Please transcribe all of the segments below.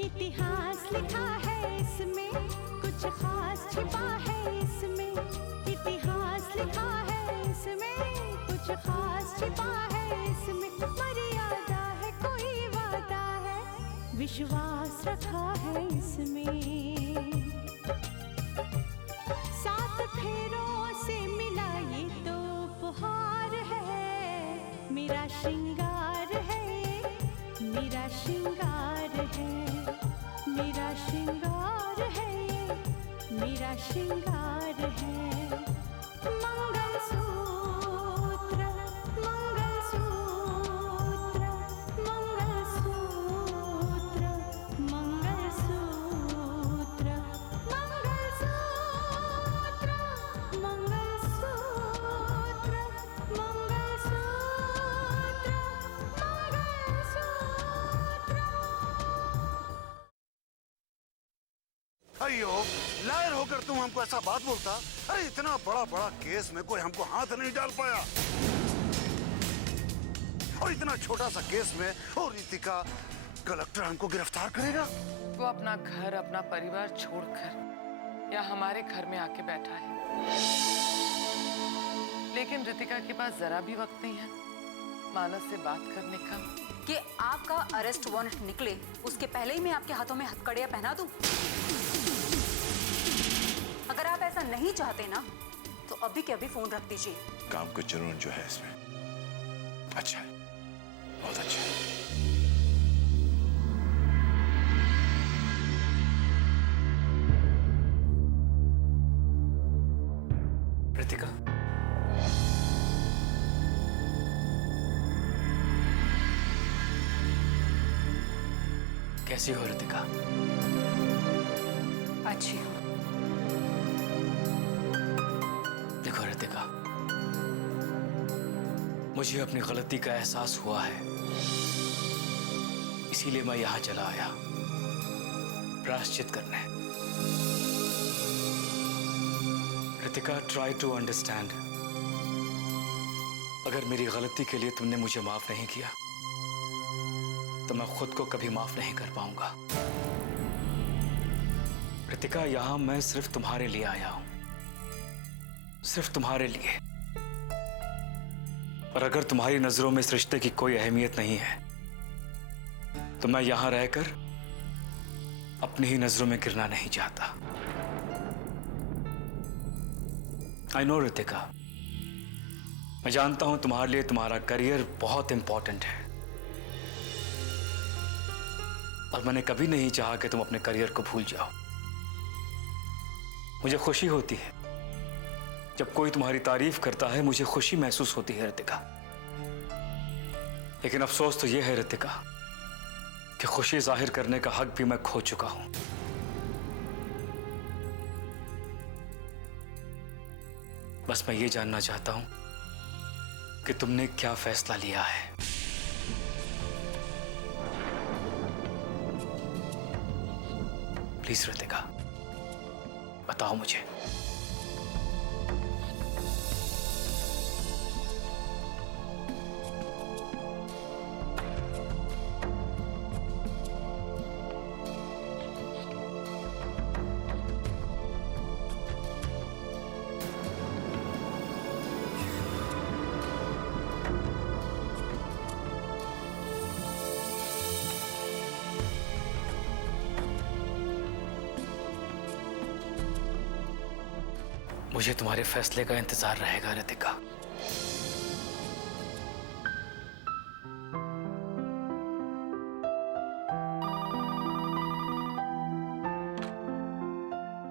इतिहास लिखा है इसमें, कुछ खास छिपा है इसमें। इतिहास लिखा है इसमें, कुछ खास छिपा है इसमें। मर्यादा है, कोई वादा है, विश्वास रखा है इसमें। सात फेरों से मिला ये तो उपहार है, मेरा श्रृंगार है, मेरा श्रृंगार है, मेरा श्रृंगार है, मेरा श्रृंगार है। मंगलसूत्र, मंगलसूत्र, मंगलसूत्र, मंगलसूत्र, मंगलसूत्र, मंगलसूत्र, अयो, लायर होकर तुम हमको ऐसा बात बोलता? अरे इतना बड़ा बड़ा केस में कोई हमको हाथ नहीं डाल पाया, और इतना छोटा सा केस में और रितिका कलेक्टर हमको गिरफ्तार करेगा? वो अपना घर, अपना परिवार छोड़कर या हमारे घर में आके बैठा है, लेकिन रितिका के पास जरा भी वक्त नहीं है मानस से बात करने का। कि आपका अरेस्ट वारंट निकले उसके पहले ही मैं आपके हाथों में हथकड़ियां पहना दूं? अगर आप ऐसा नहीं चाहते ना तो अभी के अभी फोन रख दीजिए। काम का जुनून जो है इसमें अच्छा है, बहुत अच्छा है। रितिका, कैसी हो रितिका? अच्छी हो। देखो रितिका, मुझे अपनी गलती का एहसास हुआ है, इसीलिए मैं यहां चला आया प्रायश्चित करने। Ritika, try to understand. अगर मेरी गलती के लिए तुमने मुझे माफ नहीं किया तो मैं खुद को कभी माफ नहीं कर पाऊंगा। रितिका, यहां मैं सिर्फ तुम्हारे लिए आया हूं, सिर्फ तुम्हारे लिए। और अगर तुम्हारी नजरों में इस रिश्ते की कोई अहमियत नहीं है तो मैं यहां रहकर अपनी ही नजरों में गिरना नहीं चाहता। आई नो रितिका, मैं जानता हूं तुम्हारे लिए तुम्हारा करियर बहुत इंपॉर्टेंट है, और मैंने कभी नहीं चाहा कि तुम अपने करियर को भूल जाओ। मुझे खुशी होती है जब कोई तुम्हारी तारीफ करता है, मुझे खुशी महसूस होती है रितिका। लेकिन अफसोस तो यह है रितिका कि खुशी जाहिर करने का हक भी मैं खो चुका हूं। बस मैं ये जानना चाहता हूं कि तुमने क्या फैसला लिया है। प्लीज रितिका, बताओ मुझे। मुझे तुम्हारे फैसले का इंतजार रहेगा रितिका।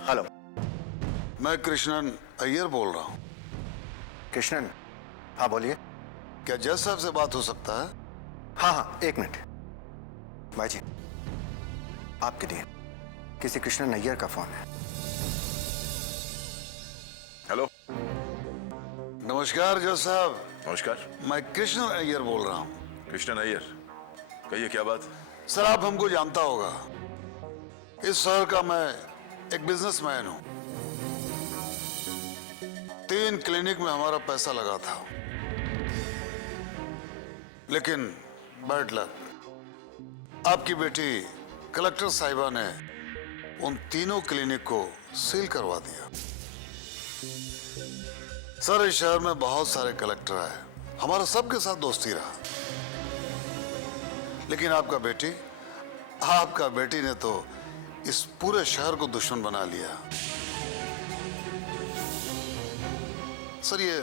हेलो, मैं कृष्णन अय्यर बोल रहा हूँ। कृष्णन? हाँ बोलिए। क्या जज साहब से बात हो सकता है? हाँ हाँ, एक मिनट। भाई जी, आपके लिए किसी कृष्णन अय्यर का फोन है। हेलो। नमस्कार जज साहब। नमस्कार। मैं कृष्णन अय्यर बोल रहा हूँ। कृष्णन अय्यर, कहिए क्या बात? सर, आप हमको जानता होगा, इस शहर का मैं एक बिजनेसमैन हूँ। 3 क्लिनिक में हमारा पैसा लगा था, लेकिन बैड लक, आपकी बेटी कलेक्टर साहिबा ने उन तीनों क्लिनिक को सील करवा दिया। सर, इस शहर में बहुत सारे कलेक्टर आए, हमारा सबके साथ दोस्ती रहा, लेकिन आपका बेटी ने तो इस पूरे शहर को दुश्मन बना लिया। सर, ये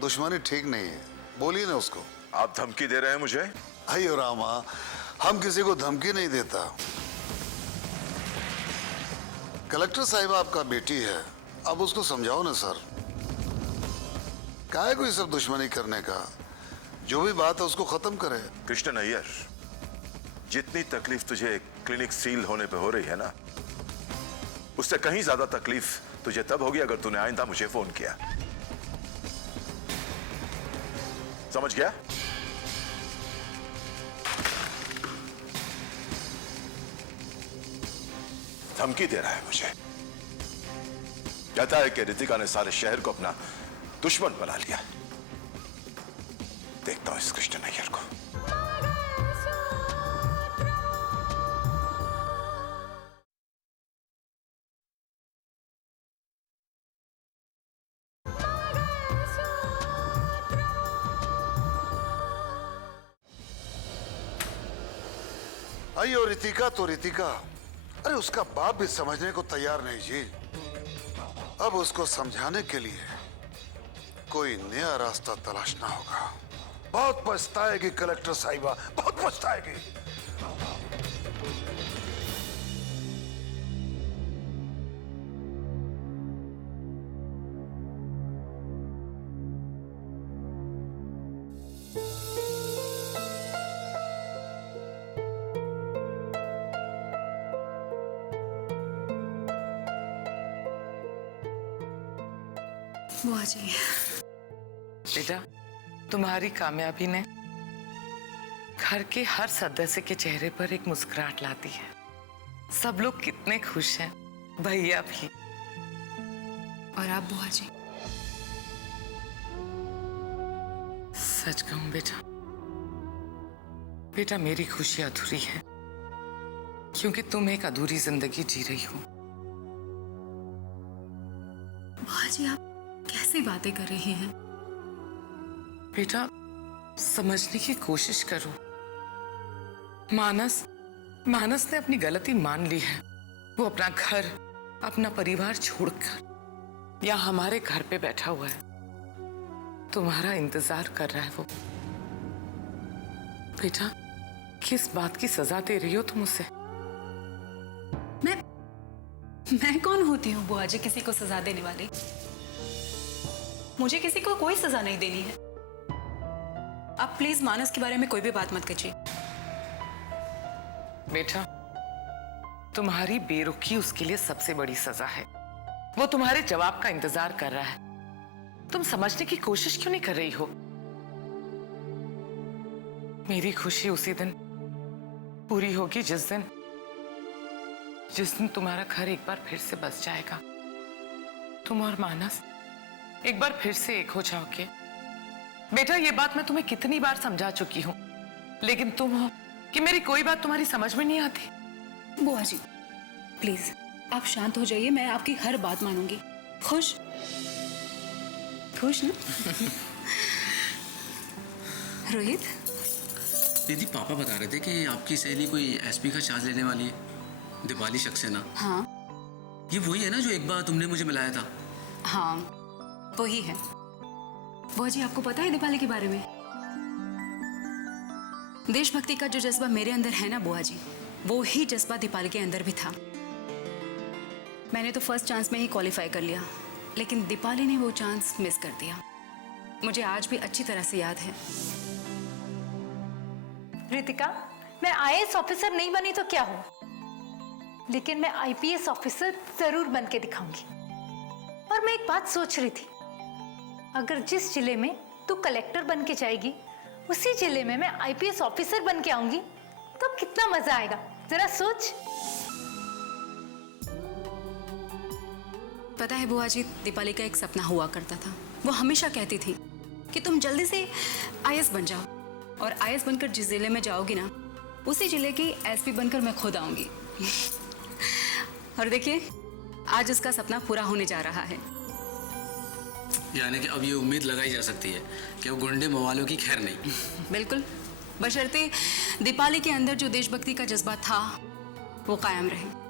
दुश्मनी ठीक नहीं है, बोलिए ना उसको। आप धमकी दे रहे हैं मुझे? अयो रामा, हम किसी को धमकी नहीं देता। कलेक्टर साहिबा आपका बेटी है, अब उसको समझाओ ना सर। काहे को ये सब दुश्मनी करने का, जो भी बात है उसको खत्म करे। कृष्ण अय्यर, जितनी तकलीफ तुझे क्लिनिक सील होने पे हो रही है ना, उससे कहीं ज्यादा तकलीफ तुझे तब होगी अगर तूने आइंदा मुझे फोन किया। समझ गया? धमकी दे रहा है मुझे, कहता है कि रितिका ने सारे शहर को अपना दुश्मन बना लिया। देखता हूं इस कृष्ण अय्यर को। अयो रितिका तो रितिका, अरे उसका बाप भी समझने को तैयार नहीं जी। अब उसको समझाने के लिए कोई नया रास्ता तलाशना होगा। बहुत पछताएगी कलेक्टर साहिबा, बहुत पछताएगी। बुआ जी, बेटा, तुम्हारी कामयाबी ने घर के हर सदस्य के चेहरे पर एक मुस्कुराहट लाती है। सब लोग कितने खुश हैं, भैया भी। और आप बुआ जी? सच कहूं बेटा, मेरी खुशी अधूरी है, क्योंकि तुम एक अधूरी जिंदगी जी रही हो। बुआ जी, आप कैसी बातें कर रही हैं? बेटा, समझने की कोशिश करो। मानस ने अपनी गलती मान ली है। वो अपना घर, अपना परिवार छोड़कर यहाँ हमारे घर पे बैठा हुआ है, तुम्हारा इंतजार कर रहा है वो। बेटा, किस बात की सजा दे रही हो तुम उसे? मैं कौन होती हूँ बुआ जी किसी को सजा देने वाली? मुझे किसी को कोई सजा नहीं देनी है। आप प्लीज मानस के बारे में कोई भी बात मत कीजिए। बेटा, तुम्हारी बेरुखी उसके लिए सबसे बड़ी सजा है। वो तुम्हारे जवाब का इंतजार कर रहा है। तुम समझने की कोशिश क्यों नहीं कर रही हो? मेरी खुशी उसी दिन पूरी होगी जिस दिन तुम्हारा घर एक बार फिर से बस जाएगा। तुम और मानस एक बार फिर से एक हो जाओगे। बेटा, ये बात मैं तुम्हें कितनी बार समझा चुकी हूँ, लेकिन तुम हो कि मेरी कोई बात तुम्हारी समझ में नहीं आती। बुआ जी, प्लीज आप शांत हो जाइए, मैं आपकी हर बात मानूंगी। खुश ना? रोहित, दीदी, पापा बता रहे थे कि आपकी सहेली कोई एसपी का चार्ज लेने वाली है, दीपाली सक्सेना। हाँ, ये वही है ना जो एक बार तुमने मुझे मिलाया था? हाँ वही है। बुआ जी, आपको पता है दीपाली के बारे में? देशभक्ति का जो जज्बा मेरे अंदर है ना बुआ जी, वो ही जज्बा दीपाली के अंदर भी था। मैंने तो फर्स्ट चांस में ही क्वालिफाई कर लिया, लेकिन दीपाली ने वो चांस मिस कर दिया। मुझे आज भी अच्छी तरह से याद है। रितिका, मैं आईएएस ऑफिसर नहीं बनी तो क्या हो, लेकिन मैं आईपीएस ऑफिसर जरूर बन के दिखाऊंगी। और मैं एक बात सोच रही थी, अगर जिस जिले में तू कलेक्टर बन के जाएगी, उसी जिले में मैं आईपीएस ऑफिसर बन के आऊंगी, तो कितना मजा आएगा, जरा सोच। पता है बुआ जी, दीपाली का एक सपना हुआ करता था। वो हमेशा कहती थी कि तुम जल्दी से आईएएस बन जाओ, और आईएएस बनकर जिस जिले में जाओगी ना, उसी जिले की एसपी बनकर मैं खुद आऊंगी। और देखिए, आज उसका सपना पूरा होने जा रहा है। यानी कि अब ये उम्मीद लगाई जा सकती है कि वो गुंडे मवालों की खैर नहीं। बिल्कुल, बशर्ते दीपाली के अंदर जो देशभक्ति का जज्बा था वो कायम रहे।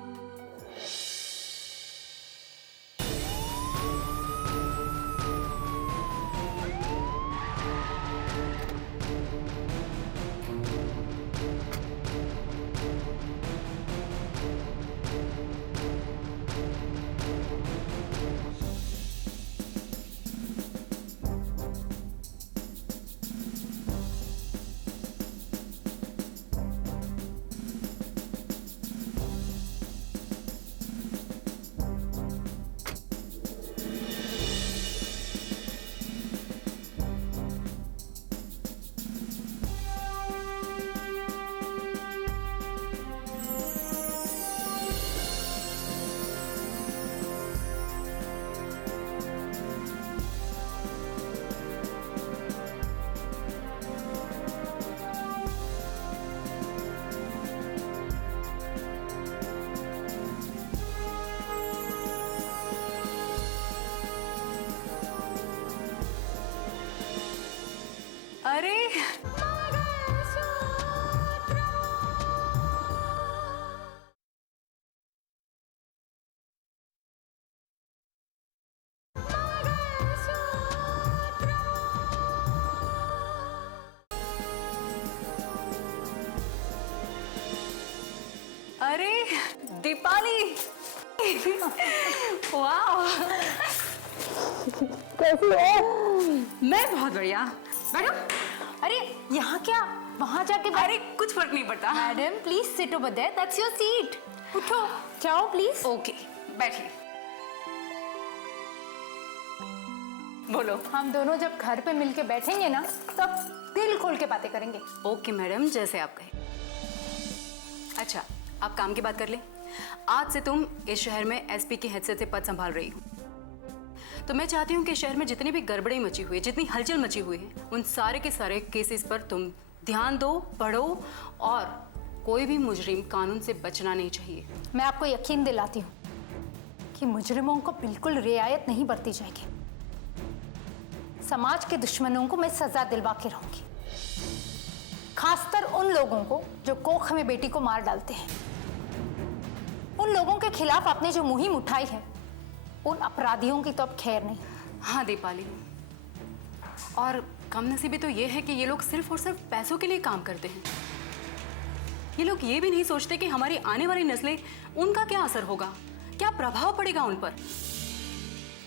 अरे अरे दीपाली, वाह, कैसी हो? मैं बहुत बढ़िया। मैडम, अरे यहाँ क्या, वहाँ जाके अरे कुछ फर्क नहीं पड़ता। Madam please sit over there, that's your seat. उठो, जाओ प्लीज। ओके, बैठिए। बोलो। हम दोनों जब घर पे मिलके बैठेंगे ना, तब दिल खोल के बातें करेंगे। ओके मैडम, जैसे आप कहें। अच्छा, आप काम की बात कर लें। आज से तुम इस शहर में एसपी की हैसियत से पद संभाल रही हो, तो मैं चाहती हूँ कि शहर में जितनी भी गड़बड़ी मची हुई है, जितनी हलचल मची हुई है, उन सारे के सारे केसेस पर तुम ध्यान दो, पढ़ो, और कोई भी मुजरिम कानून से बचना नहीं चाहिए। मैं आपको यकीन दिलाती हूँ कि मुजरिमों को बिल्कुल रियायत नहीं बरती जाएगी। समाज के दुश्मनों को मैं सजा दिलवा के रहूंगी, खासकर उन लोगों को जो कोख में बेटी को मार डालते हैं। उन लोगों के खिलाफ आपने जो मुहिम उठाई है, उन अपराधियों की तो अब खैर नहीं। हाँ दीपाली, और कमनसीबी तो ये है कि ये लोग सिर्फ और सिर्फ पैसों के लिए काम करते हैं। ये लोग ये भी नहीं सोचते कि हमारी आने वाली नस्लें, उनका क्या असर होगा, क्या प्रभाव पड़ेगा उन पर।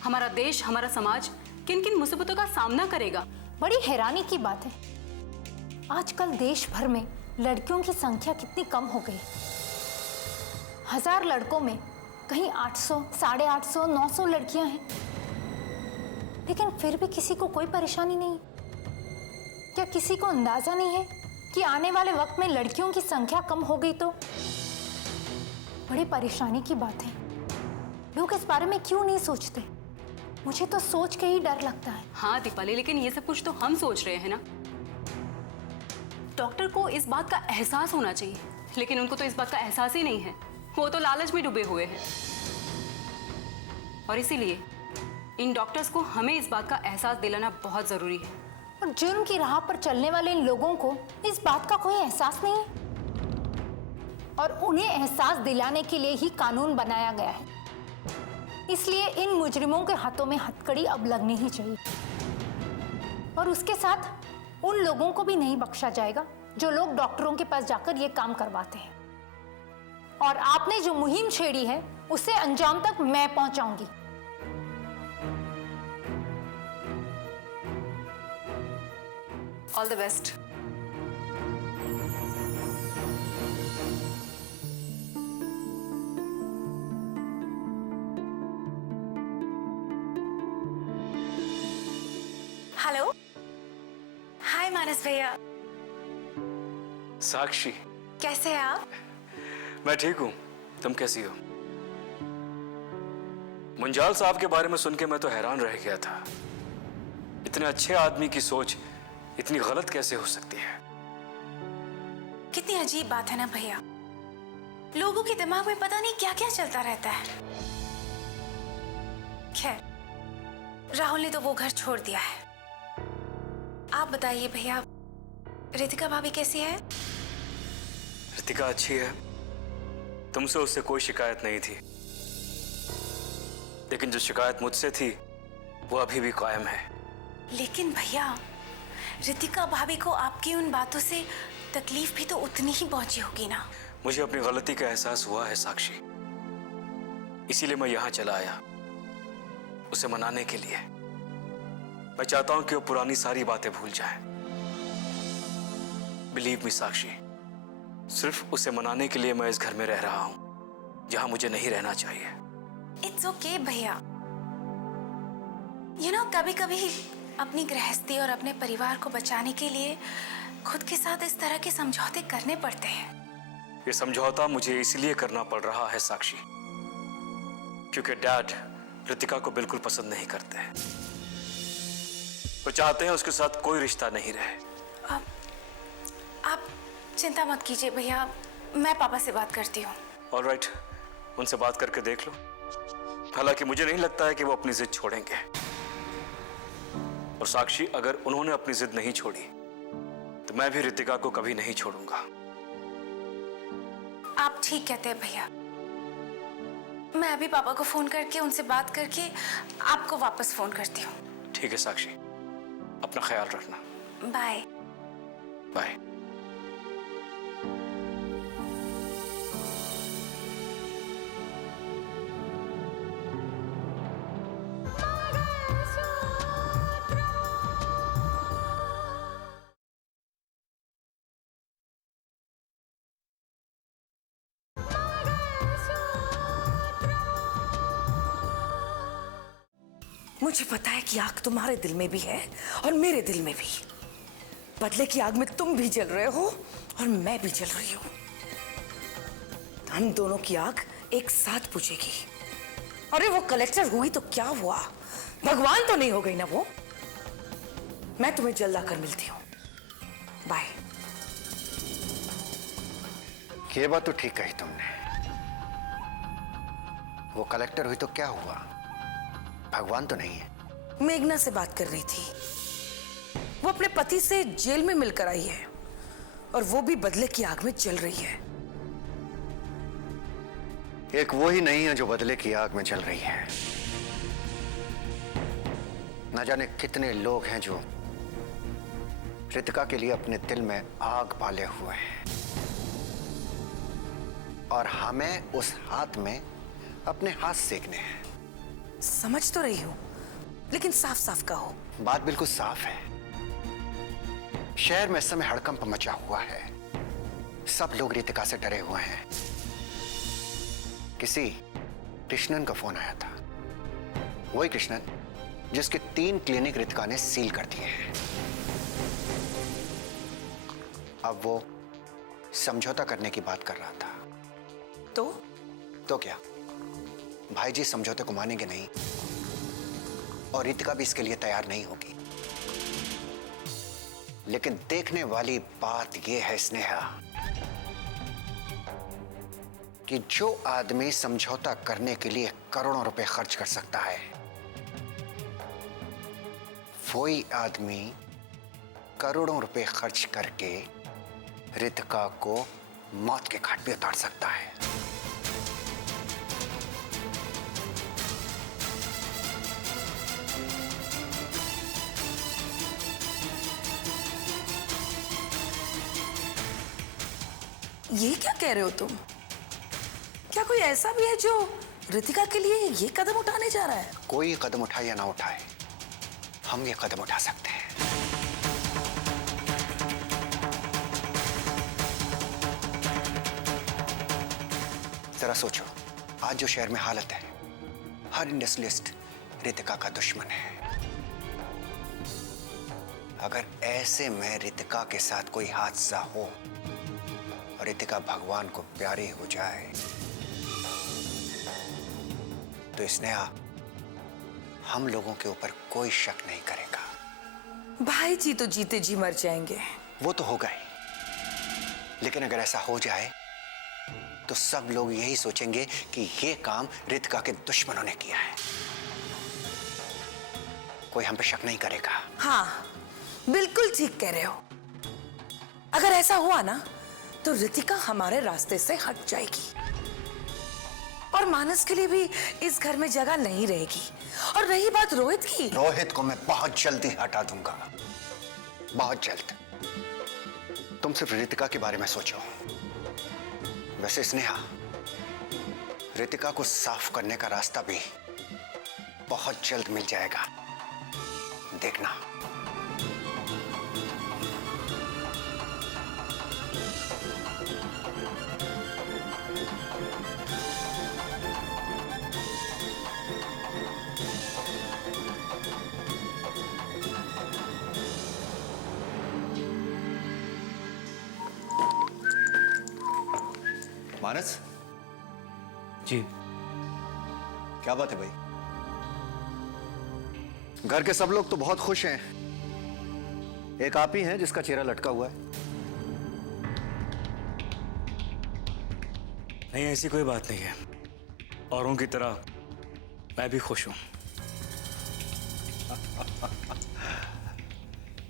हमारा देश, हमारा समाज किन किन मुसीबतों का सामना करेगा। बड़ी हैरानी की बात है, आजकल देश भर में लड़कियों की संख्या कितनी कम हो गई। 1000 लड़कों में कहीं 800, 850, 900 लड़कियां हैं, लेकिन फिर भी किसी को कोई परेशानी नहीं। क्या किसी को अंदाजा नहीं है कि आने वाले वक्त में लड़कियों की संख्या कम हो गई तो बड़ी परेशानी की बात है। लोग इस बारे में क्यों नहीं सोचते? मुझे तो सोच के ही डर लगता है। हाँ दीपाली, लेकिन ये सब कुछ तो हम सोच रहे हैं ना। डॉक्टर को इस बात का एहसास होना चाहिए, लेकिन उनको तो इस बात का एहसास ही नहीं है। वो तो लालच में डूबे हुए हैं, और इसीलिए इन डॉक्टर्स को हमें इस बात का एहसास दिलाना बहुत जरूरी है। और जुर्म की राह पर चलने वाले इन लोगों को इस बात का कोई एहसास नहीं है, और उन्हें एहसास दिलाने के लिए ही कानून बनाया गया है। इसलिए इन मुजरिमों के हाथों में हथकड़ी अब लगनी ही चाहिए, और उसके साथ उन लोगों को भी नहीं बख्शा जाएगा जो लोग डॉक्टरों के पास जाकर ये काम करवाते हैं। और आपने जो मुहिम छेड़ी है, उसे अंजाम तक मैं पहुंचाऊंगी। All the best. Hello, hi Manas भैया, साक्षी, कैसे हैं आप? मैं ठीक हूँ, तुम कैसी हो? मुंजाल साहब के बारे में सुन के मैं तो हैरान रह गया था। इतने अच्छे आदमी की सोच इतनी गलत कैसे हो सकती है? कितनी अजीब बात है ना भैया। लोगों के दिमाग में पता नहीं क्या क्या चलता रहता है। खैर, राहुल ने तो वो घर छोड़ दिया है। आप बताइए भैया, रितिका भाभी कैसी है? रितिका अच्छी है, तुमसे उससे कोई शिकायत नहीं थी, लेकिन जो शिकायत मुझसे थी वो अभी भी कायम है। लेकिन भैया, रितिका भाभी को आपकी उन बातों से तकलीफ भी तो उतनी ही पहुंची होगी ना। मुझे अपनी गलती का एहसास हुआ है साक्षी, इसीलिए मैं यहां चला आया उसे मनाने के लिए। मैं चाहता हूं कि वो पुरानी सारी बातें भूल जाए। बिलीव मी साक्षी, सिर्फ उसे मनाने के लिए मैं इस घर में रह रहा हूं जहां मुझे नहीं रहना चाहिए। इट्स ओके भैया, कभी कभी अपनी गृहस्थी और अपने परिवार को बचाने के लिए खुद के साथ इस तरह के समझौते करने पड़ते हैं। ये समझौता मुझे इसलिए करना पड़ रहा है साक्षी, क्योंकि डैड रितिका को बिल्कुल पसंद नहीं करते हैं। वो चाहते हैं उसके साथ कोई रिश्ता नहीं रहे। आप चिंता मत कीजिए भैया, मैं पापा से बात करती हूँ। ऑलराइट, उनसे बात करके देख लो। हालांकि मुझे नहीं लगता है कि वो अपनी जिद छोड़ेंगे। और साक्षी, अगर उन्होंने अपनी जिद नहीं छोड़ी तो मैं भी रितिका को कभी नहीं छोड़ूंगा। आप ठीक कहते हैं भैया। मैं अभी पापा को फोन करके उनसे बात करके आपको वापस फोन करती हूँ। ठीक है साक्षी, अपना ख्याल रखना। Bye bye. मुझे पता है कि आग तुम्हारे दिल में भी है और मेरे दिल में भी। बदले की आग में तुम भी जल रहे हो और मैं भी जल रही हूं। हम दोनों की आग एक साथ बुझेगी। अरे वो कलेक्टर हुई तो क्या हुआ, भगवान तो नहीं हो गई ना वो। मैं तुम्हें जल्द आकर मिलती हूं। बाय। ये बात तो ठीक कही तुमने। वो कलेक्टर हुई तो क्या हुआ, भगवान तो नहीं है। मेघना से बात कर रही थी। वो अपने पति से जेल में मिलकर आई है और वो भी बदले की आग में जल रही है। एक वो ही नहीं है जो बदले की आग में जल रही है। न जाने कितने लोग हैं जो रितिका के लिए अपने दिल में आग पाले हुए हैं, और हमें उस हाथ में अपने हाथ सेकने हैं। समझ तो रही हूं, लेकिन साफ साफ कहो। बात बिल्कुल साफ है। शहर में इस समय हड़कंप मचा हुआ है। सब लोग रितिका से डरे हुए हैं। किसी कृष्णन का फोन आया था, वही कृष्णन जिसके 3 क्लिनिक रितिका ने सील कर दिए हैं। अब वो समझौता करने की बात कर रहा था। तो क्या, भाई जी समझौते को मानेंगे नहीं और रितिका भी इसके लिए तैयार नहीं होगी। लेकिन देखने वाली बात यह है स्नेहा कि जो आदमी समझौता करने के लिए करोड़ों रुपए खर्च कर सकता है, वही आदमी करोड़ों रुपए खर्च करके रितिका को मौत के घाट पे उतार सकता है। ये क्या कह रहे हो तुम? क्या कोई ऐसा भी है जो रितिका के लिए ये कदम उठाने जा रहा है? कोई कदम उठाए या ना उठाए, हम ये कदम उठा सकते हैं। जरा सोचो, आज जो शहर में हालत है, हर इंडस्ट्रियलिस्ट रितिका का दुश्मन है। अगर ऐसे में रितिका के साथ कोई हादसा हो और रितिका भगवान को प्यारी हो जाए तो स्नेहा हम लोगों के ऊपर कोई शक नहीं करेगा। भाई जी तो जीते जी मर जाएंगे। वो तो होगा ही, लेकिन अगर ऐसा हो जाए तो सब लोग यही सोचेंगे कि ये काम रितिका के दुश्मनों ने किया है। कोई हम पे शक नहीं करेगा। हाँ, बिल्कुल ठीक कह रहे हो। अगर ऐसा हुआ ना तो रितिका हमारे रास्ते से हट जाएगी और मानस के लिए भी इस घर में जगह नहीं रहेगी। और रही बात रोहित की, रोहित को मैं बहुत जल्दी हटा दूंगा, बहुत जल्द। तुम सिर्फ रितिका के बारे में सोचो। वैसे स्नेहा, रितिका को साफ करने का रास्ता भी बहुत जल्द मिल जाएगा, देखना। मानस जी। क्या बात है भाई? घर के सब लोग तो बहुत खुश हैं, एक आप ही हैं जिसका चेहरा लटका हुआ है। नहीं, ऐसी कोई बात नहीं है। औरों की तरह मैं भी खुश हूं।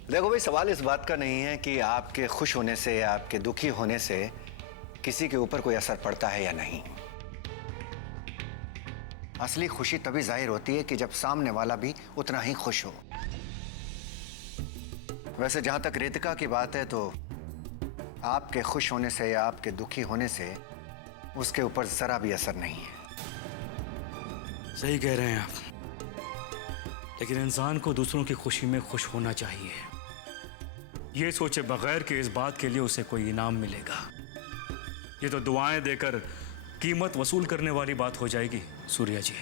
देखो भाई, सवाल इस बात का नहीं है कि आपके खुश होने से, आपके दुखी होने से किसी के ऊपर कोई असर पड़ता है या नहीं। असली खुशी तभी जाहिर होती है कि जब सामने वाला भी उतना ही खुश हो। वैसे जहां तक रितिका की बात है, तो आपके खुश होने से या आपके दुखी होने से उसके ऊपर जरा भी असर नहीं है। सही कह रहे हैं आप, लेकिन इंसान को दूसरों की खुशी में खुश होना चाहिए, ये सोचे बगैर कि इस बात के लिए उसे कोई इनाम मिलेगा। ये तो दुआएं देकर कीमत वसूल करने वाली बात हो जाएगी सूर्या जी।